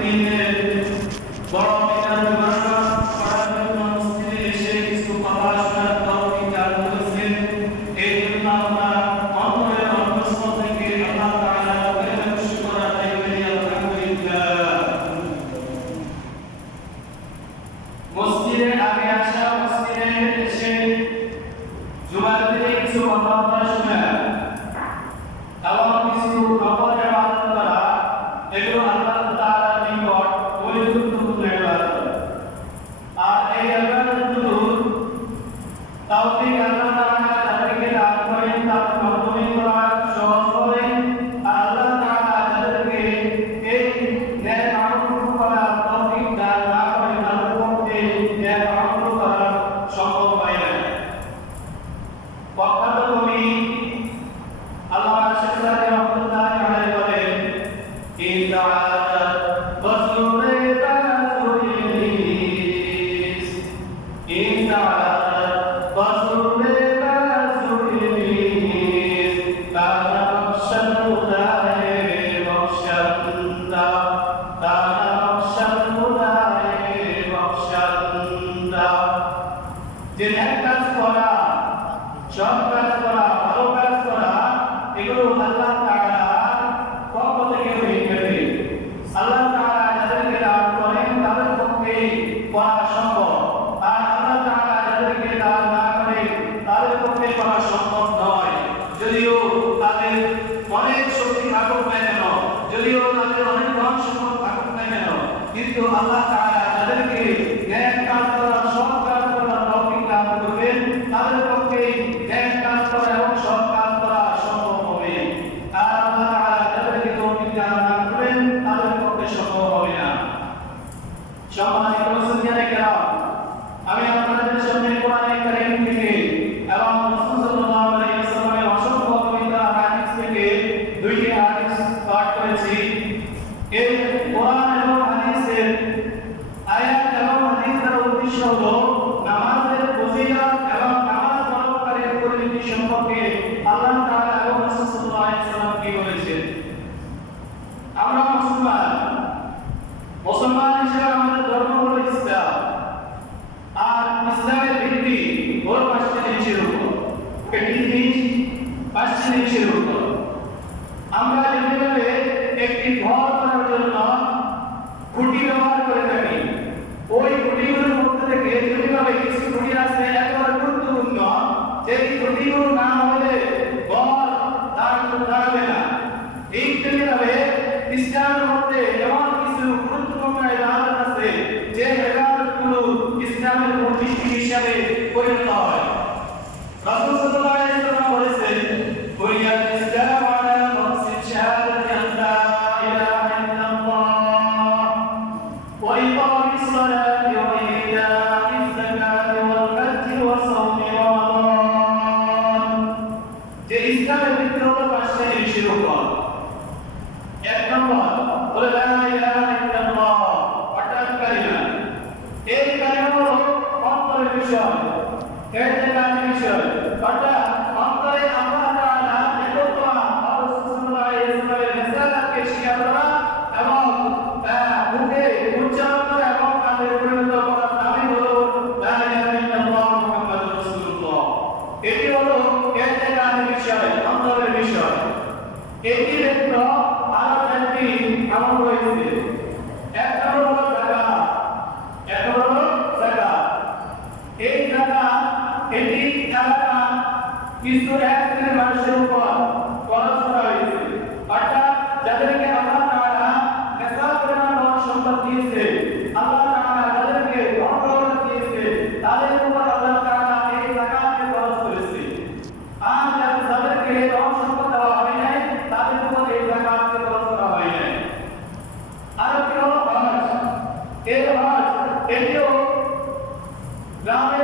দিনের বড় বিধান করার জন্য মসজিদে এসে কিছু কথা শোনার তৌফিক দান করেছেন। এই জন্য আমরা অন্তরের অন্তঃস্থল থেকে আল্লাহ তাআলাকে খুশি করার জন্য আলহামদুলিল্লাহ। মসজিদে আগে আসা, মসজিদে এসে জুমার দিনে কিছু কথা শোনা এবং কিছু নফল ইবাদত করা, এগুলো আল্লাহ তাআলার নিকট অতি গুরুত্বপূর্ণ ইবাদত। আর এই ইবাদতগুলো তাওফিক আল্লাহ তাআলা যাদেরকে দান করেন তাদের মাধ্যমে করা সহজ করেন। আর আল্লাহ তাআলা যাদেরকে এই ন্যায় আমল করা তাওফিক দান না করেন তাদের পক্ষে ন্যায় আমল করা সম্ভব হয় না। প্রখ্যাত কবি আল্লামা শাহজালাল রহমাতুল্লাহি আলাইহি বলেন, ইনতাআত বাসুরে বাসুরিস, ইনতাআত বাসুরে বাসুরিস, তানা বখশাল খুদায়ে বখশান্দা, তানা বখশাল খুদায়ে বখশান্দা। যে এক কাজ করা, সৎ কাজ করা, ভালো কাজ করা, এগুলো আল্লাহ তাআলার পক্ষ থেকে হয়ে যাবে। আল্লাহ তাআলা যাদেরকে দান করেন তাদের পক্ষে করা সম্ভব, আর আল্লাহ তাআলা যাদেরকে দান না করেন তাদের পক্ষে করা সম্ভব নয়। যদিও তাদের অনেক শক্তি থাকুক না কেন, যদিও তাদের অনেক ধন সম্পদ থাকুক না কেন, কিন্তু আল্লাহ তাআলা যাদেরকে ন্যায় কাজ করা, সৎ কাজ করা তৌফিক দান করবেন তাদের পক্ষে ন্যায় কাজ করা এবং সৎ কাজ করা সম্ভব হবে। আর আল্লাহ তাআলা যাদেরকে তৌফিক দান না করবেন তাদের পক্ষে সম্ভব হবে না। সম্মানিত মুসলিম কেরাম, আমি আপনাদের সামনে কোরআনে কারীম থেকে এবং রাসূল সাল্লাল্লাহু আলাইহি ওয়াসাল্লামের অসংখ্য পবিত্র হাদিস থেকে দুইটি হাদিস পাঠ করেছি। এই কোরআন এবং হাদিসের আয়াত এবং হাদিসের উদ্দেশ্য হলো নামাজের ফজিলত এবং নামাজ পালনকারীর পরিণতি সম্পর্কে আল্লাহ তাআলা এবং রাসূল সাল্লাল্লাহু আলাইহি ওয়াসাল্লাম কি বলেছেন। আমরা মুসলমান হিসেবে আমাদের ধর্ম হলো ইসলাম, আর ইসলামের ভিত্তি হলো পাঁচটি জিনিসের উপর। পাঁচটি জিনিসের উপর আমরা যেভাবে একটি ঘর করার জন্য খুঁটি ব্যবহার করে থাকি, ওই খুঁটিগুলোর মধ্যে থেকে যেভাবে কিছু খুঁটি আছে একেবারে গুরুত্বপূর্ণ, সেই খুঁটিগুলো না হলে ঘর দাঁড়াবে না। এই তেমনিভাবে ইসলামের মধ্যে এমন কিছু গুরুত্বপূর্ণ ইবাদত আছে যে ইবাদতগুলো ইসলামের মূল ভিত্তি হিসাবে পরিণত হয়। রাসূল সাল্লাল্লাহু আলাইহি ওয়াসাল্লাম বলেছেন, বুনিয়াল ইসলাম আলা খামসি শাহাদাতি আন লা ইলাহা ইল্লাল্লাহ ওয়া ইকামিস সালাতি ওয়া ইতাইজ যাকাতি ওয়াল হজ্জি ওয়া সাওমি রমাদান। যে ইসলামের ভিত্তি হলো পাঁচটি জিনিসের উপর। এক নম্বর হলো লা ইলাহা ইল্লাল্লাহ, অর্থাৎ কালিমা। এই কালিমা হলো অন্তরের বিষয়, এতেকাদের বিষয়, অর্থাৎ অন্তরে আল্লাহ তাআলা একত্বতা আর রাসূল সাল্লাল্লাহু আলাইহি ওয়াসাল্লামের রিসালাতকে স্বীকার করা এবং মুখে উচ্চারণ করা এবং কাজে পরিণত করার নামই হলো লা ইলাহা ইল্লাল্লাহ মুহাম্মাদুর রাসূলুল্লাহ। এটি হলো এতেকাদের বিষয়, অন্তরের বিষয়। এটি ব্যতীত আরো চারটি আমল রয়েছে। এক নম্বর হলো যাকাত। এক নম্বর হলো যাকাত। এই যাকাত এটি এলাকা কিছু এক শ্রেণীর মানুষের উপর খরচ করা হয়েছে, অর্থাৎ যাদেরকে আল্লাহ তাআলা নেশাব পরিমাণ ধন সম্পদ দিয়েছে, আল্লাহ তাআলা যাদেরকে ধন দৌলত দিয়েছে, তাদের উপর আল্লাহ তাআলা এই যাকাতকে খরচ করেছে। আর যাদেরকে ধন সম্পদ দেওয়া হয় নাই তাদের উপর এই যাকাতকে খরচ করা হয় নাই। আর কি হলো হজ। এই হজ এটিও গ্রামে